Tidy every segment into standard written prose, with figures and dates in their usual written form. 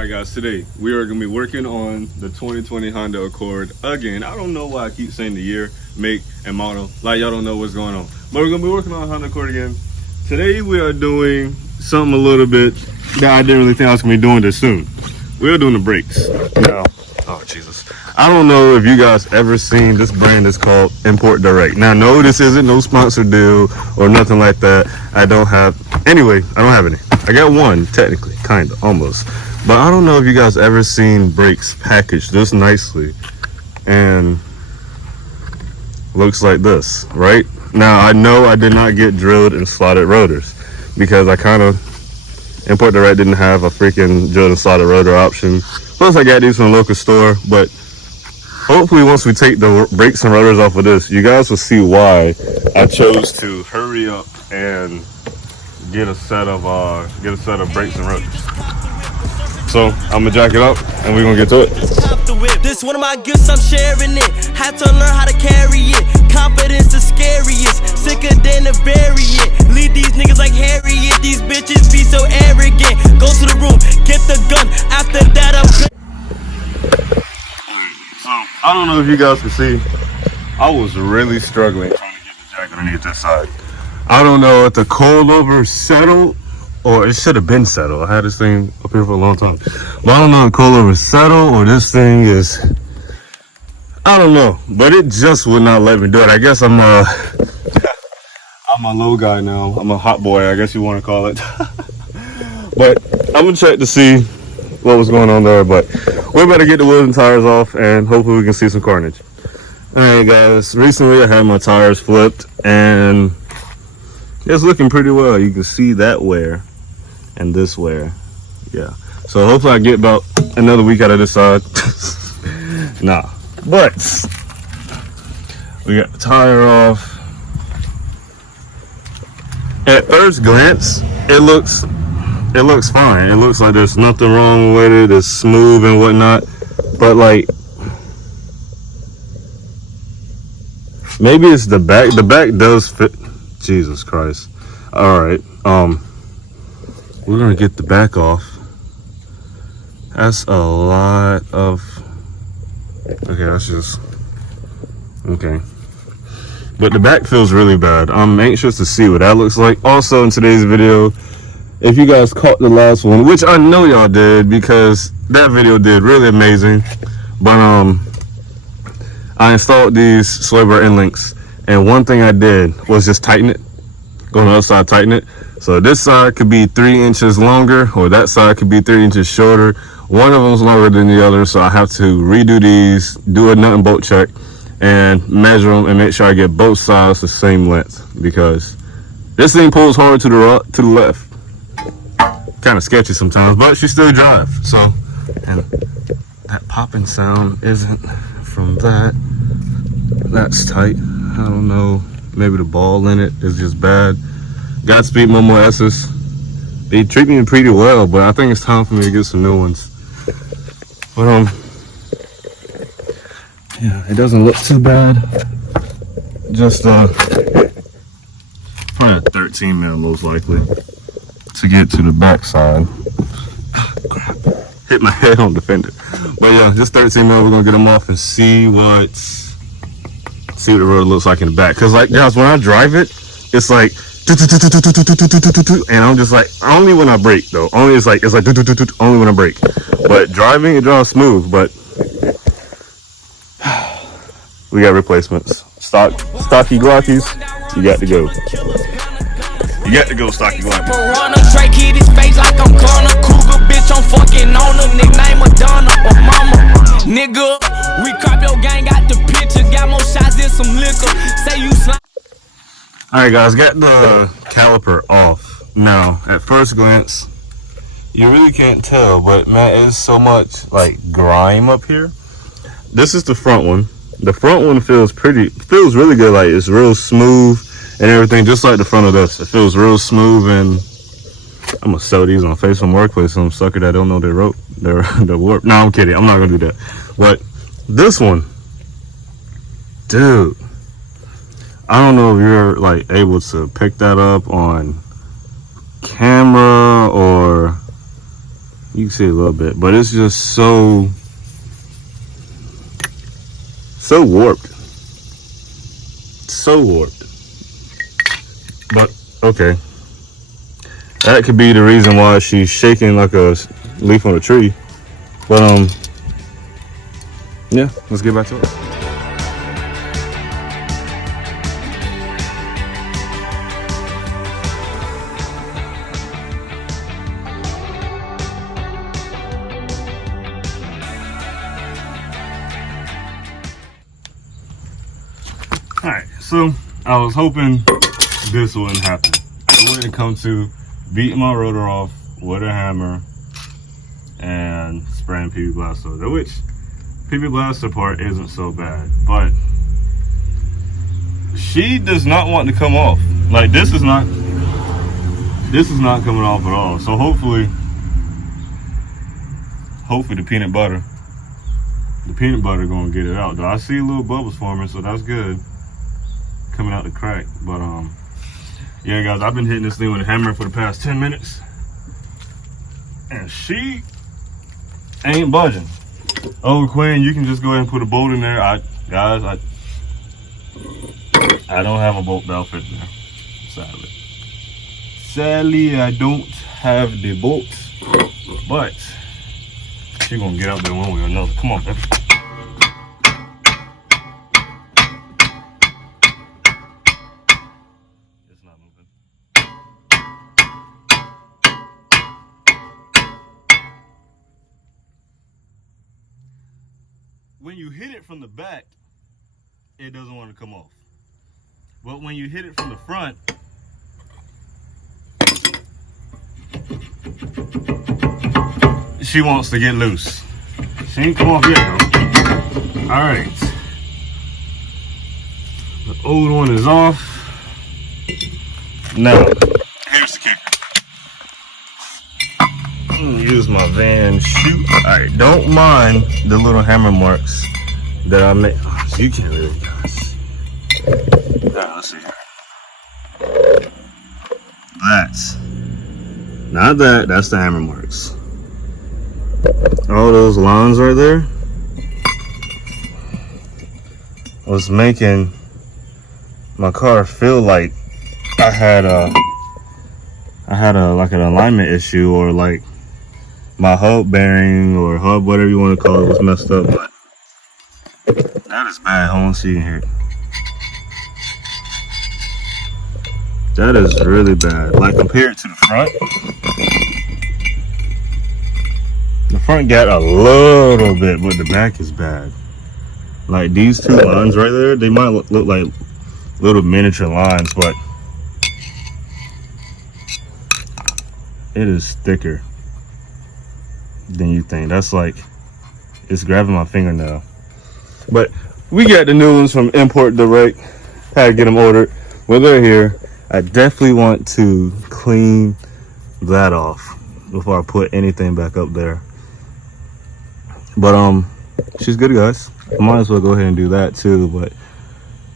Alright guys, today we are going to be working on the 2020 Honda Accord again. I don't know why I keep saying the year, make, and model, like y'all don't know what's going on. But we're going to be working on Honda Accord again. Today we are doing something a little bit that I didn't really think I was going to be doing this soon. We are doing the brakes. Now, oh Jesus. I don't know if you guys ever seen this brand is called Import Direct. Now, no, this isn't no sponsor deal or nothing like that. I don't have any. I got one, technically, kind of, almost. But I don't know if you guys ever seen brakes packaged this nicely and looks like this, right? Now, I know I did not get drilled and slotted rotors because I kind of, Import Direct didn't have a freaking drilled and slotted rotor option. Plus, I got these from a local store, but hopefully once we take the brakes and rotors off of this, you guys will see why I chose to hurry up and get a set of brakes and rotors. So I'm gonna jack it up and we're gonna get to it. This one of my gifts, I'm sharing it. Had to learn how to carry it. Confidence the scariest, sicker than a variant. Lead these niggas like Harriet. These bitches be so arrogant. Go to the room, get the gun. After that, I'm good. So I don't know if you guys can see, I was really struggling trying to get the jack underneath this side. I don't know if the coilover settled or it should have been settled. I had this thing up here for a long time. But I don't know if coilover settled or this thing is, I don't know. But it just would not let me do it. I guess I'm a low guy now. I'm a hot boy, I guess you want to call it. But I'm going to check to see what was going on there. But we're about to get the wheels and tires off and hopefully we can see some carnage. Alright guys, recently I had my tires flipped and it's looking pretty well. You can see that wear and this wear. Yeah. So hopefully I get about another week out of this side. Nah. But we got the tire off. At first glance, it looks fine. It looks like there's nothing wrong with it. It's smooth and whatnot. But like, maybe it's the back. The back does fit. Jesus Christ. All right. We're gonna get the back off. That's a lot of. Okay, that's just. Okay. But the back feels really bad. I'm anxious to see what that looks like. Also, in today's video, if you guys caught the last one, which I know y'all did because that video did really amazing. But I installed these sway bar end links. And one thing I did was just tighten it. Go on the other side, tighten it. So this side could be 3 inches longer, or that side could be 3 inches shorter. One of them is longer than the other, so I have to redo these, do a nut and bolt check, and measure them and make sure I get both sides the same length because this thing pulls hard to the left. Kind of sketchy sometimes, but she still drive. So, and that popping sound isn't from that. That's tight. I don't know, maybe the ball in it is just bad. Godspeed Momo S's. They treat me pretty well, but I think it's time for me to get some new ones. But yeah, it doesn't look too bad. Just probably a 13 mil most likely to get to the back side. Crap. Hit my head on the fender. But yeah, just 13 mil. We're gonna get them off and see what the road looks like in the back. Cause like guys, when I drive it, it's like and I'm just like, only when I brake though. Only it's like only when I brake. But driving, it drives smooth. But we got replacements. Stocky Glockies, you got to go. You got to go, Stocky Glockies. Drake hit his face like I'm Connor. Cougar bitch, I'm fucking on her. Nickname Madonna or Mama. Nigga, we crop your gang, got the picture, got more shots than some liquor. Say you slime. Alright guys, got the caliper off. Now, at first glance, you really can't tell, but man, it's so much like grime up here. This is the front one. The front one feels really good. Like it's real smooth and everything, just like the front of this. It feels real smooth, and I'm gonna sell these on Facebook Marketplace. Some sucker that don't know their warp. No, I'm kidding. I'm not gonna do that. But this one, dude, I don't know if you're like able to pick that up on camera or You can see a little bit, but it's just so warped. So warped. But okay. That could be the reason why she's shaking like a leaf on a tree. But yeah, let's get back to it. Alright, so I was hoping this wouldn't happen. I wouldn't come to beating my rotor off with a hammer and spraying PB Blaster, which PB Blaster part isn't so bad, but she does not want to come off. Like this is not coming off at all. So hopefully the peanut butter gonna get it out. Though I see little bubbles forming, so that's good. Coming out the crack, but yeah guys, I've been hitting this thing with a hammer for the past 10 minutes and she ain't budging. Oh Quinn, you can just go ahead and put a bolt in there. I don't have a bolt valve fit there, sadly I don't have the bolts, but she gonna get out there one way or another. Come on, baby. When you hit it from the back, it doesn't want to come off. But when you hit it from the front, she wants to get loose. She ain't come off yet, though. All right. The old one is off. Now, here's the kicker. I'm gonna use my Van shoot. I don't mind the little hammer marks that I made. Oh, so you can't really, guys. Alright, let's see here. That's not that. That's the hammer marks. All those lines right there was making my car feel like I had like an alignment issue, or like my hub bearing or hub, whatever you want to call it, was messed up. But that is bad. Hold on, see you here. That is really bad. Like compared to the front. The front got a little bit, but the back is bad. Like these two lines right there, they might look like little miniature lines, but it is thicker than you think. That's like, it's grabbing my fingernail. But we got the new ones from Import Direct. Had to get them ordered. Well, they're here. I definitely want to clean that off before I put anything back up there. But she's good, guys. I might as well go ahead and do that too, but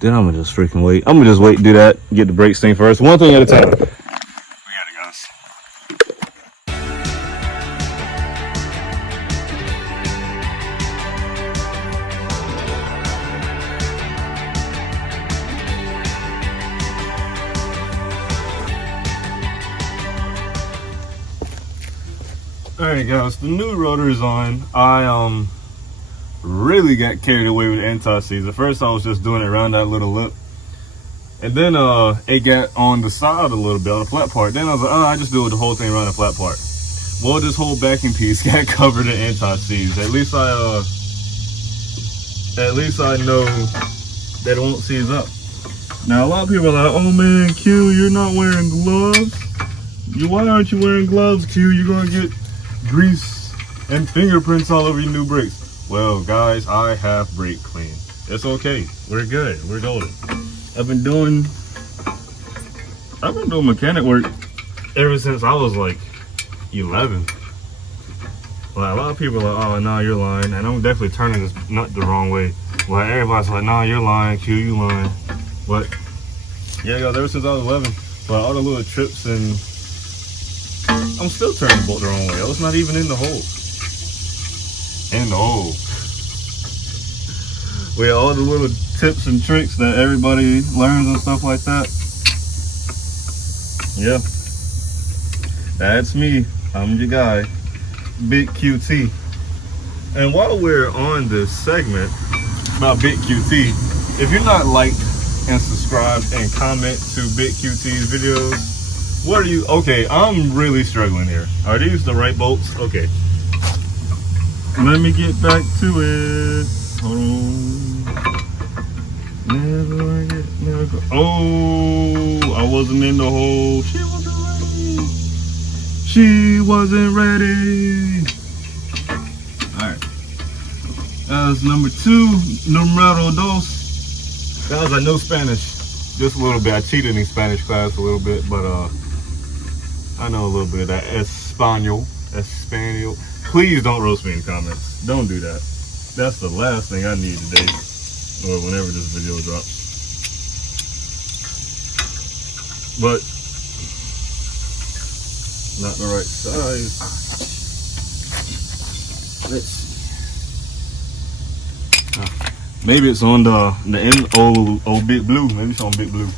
then I'm gonna just freaking wait. I'm gonna just wait, do that, get the brakes thing first. One thing at a time. We got it, guys. Alright guys, the new rotor is on. I really got carried away with the anti-seize. At first I was just doing it around that little lip, and then it got on the side a little bit on the flat part. Then I was like, oh, I just do it the whole thing around the flat part. Well, this whole backing piece got covered in anti-seize. At least I know that it won't seize up. Now a lot of people are like, oh man, Q, you're not wearing gloves. Why aren't you wearing gloves, Q? You're gonna get grease and fingerprints all over your new brakes. Well guys, I have brake clean. It's okay. We're good. We're golden. I've been doing mechanic work ever since I was like 11. Like a lot of people are like, oh no, you're lying. And I'm definitely turning this nut the wrong way. Like everybody's like, no, you're lying, Q, you lying. But yeah guys, ever since I was 11, but all the little trips and I'm still turning the bolt the wrong way. I was not even in the hole. In the hole. With all the little tips and tricks that everybody learns and stuff like that. Yeah. That's me. I'm your guy. Big QT. And while we're on this segment about Big QT, if you're not liked and subscribed and comment to Big QT's videos, what are you? Okay, I'm really struggling here. Are these the right bolts? Okay. Let me get back to it. Hold on. Never like it, never go. Oh, I wasn't in the hole. She wasn't ready. She wasn't ready. Alright. That was number 2, numero dos. Guys, I know Spanish. Just a little bit. I cheated in Spanish class a little bit, but I know a little bit of that Espanol. Please don't roast me in comments. Don't do that. That's the last thing I need today, or whenever this video drops. But not the right size. Let's see. Maybe it's on the end. Oh, Big Blue. Maybe it's on Big Blue.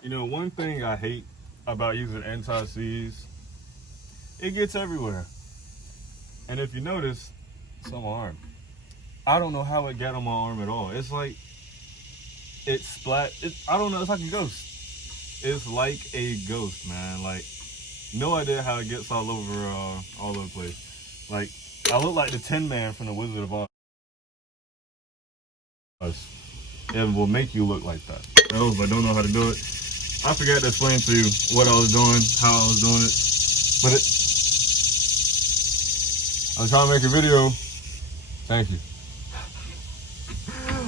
You know, one thing I hate about using anti-seize, it gets everywhere. And if you notice, it's on my arm. I don't know how it got on my arm at all. It's like, it splat, I don't know, it's like a ghost. It's like a ghost, man. Like, no idea how it gets all over the place. Like, I look like the Tin Man from the Wizard of Oz. It will make you look like that. I don't know how to do it. I forgot to explain to you what I was doing, how I was doing it, but I was trying to make a video. Thank you.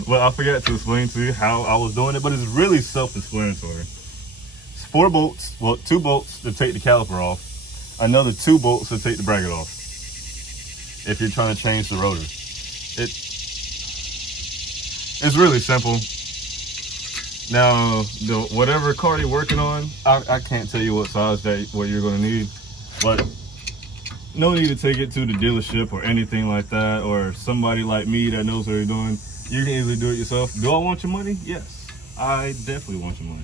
But I forgot to explain to you how I was doing it, but it's really self-explanatory. It's 4 bolts, well, 2 bolts to take the caliper off, another 2 bolts to take the bracket off. If you're trying to change the rotor, it's really simple. Now, whatever car you're working on, I can't tell you what size what you're going to need, but no need to take it to the dealership or anything like that, or somebody like me that knows what you're doing. You can easily do it yourself. Do I want your money? Yes, I definitely want your money.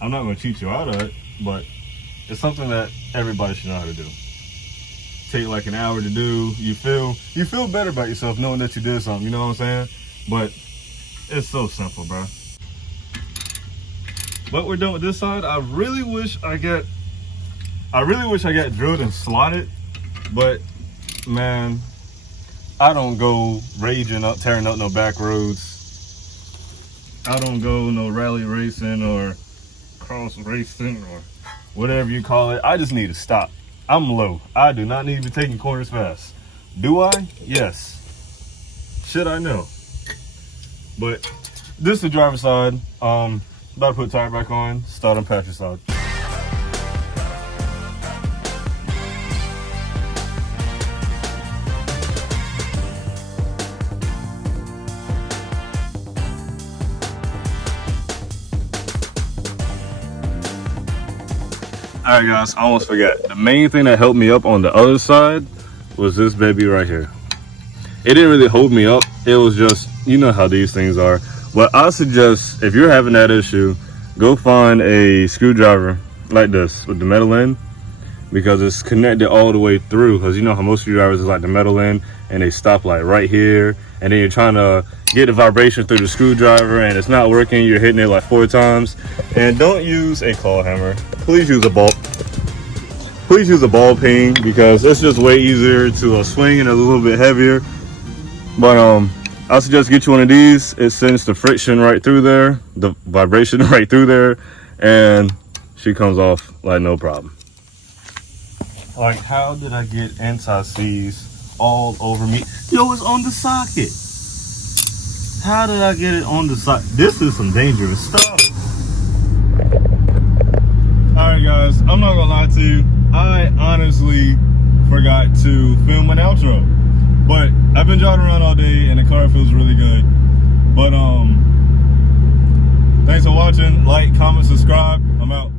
I'm not going to cheat you out of it, but it's something that everybody should know how to do. Take like an hour to do. You feel better about yourself knowing that you did something. You know what I'm saying? But it's so simple, bro. But we're done with this side. I really wish I got drilled and slotted, but man, I don't go raging up, tearing up no back roads. I don't go no rally racing or cross racing or whatever you call it. I just need to stop. I'm low. I do not need to be taking corners fast. Do I? Yes. Should I? No. But this is the driver's side. About to put the tire back on, start on passenger side. Alright guys, I almost forgot. The main thing that helped me up on the other side was this baby right here. It didn't really hold me up. It was just, you know how these things are. But I suggest, if you're having that issue, go find a screwdriver like this with the metal end, because it's connected all the way through. Because you know how most screwdrivers is like the metal end and they stop like right here, and then you're trying to get the vibration through the screwdriver and it's not working. You're hitting it like 4 times. And don't use a claw hammer. Please use a ball. Please use a ball peen, because it's just way easier to swing and a little bit heavier. But I suggest get you one of these. It sends the friction right through there, the vibration right through there, and she comes off like no problem. Like, how did I get anti-seize all over me? Yo, it's on the socket. How did I get it on the side? This is some dangerous stuff. Alright guys, I'm not gonna lie to you. I honestly forgot to film an outro. But I've been driving around all day and the car feels really good. But thanks for watching. Like, comment, subscribe. I'm out.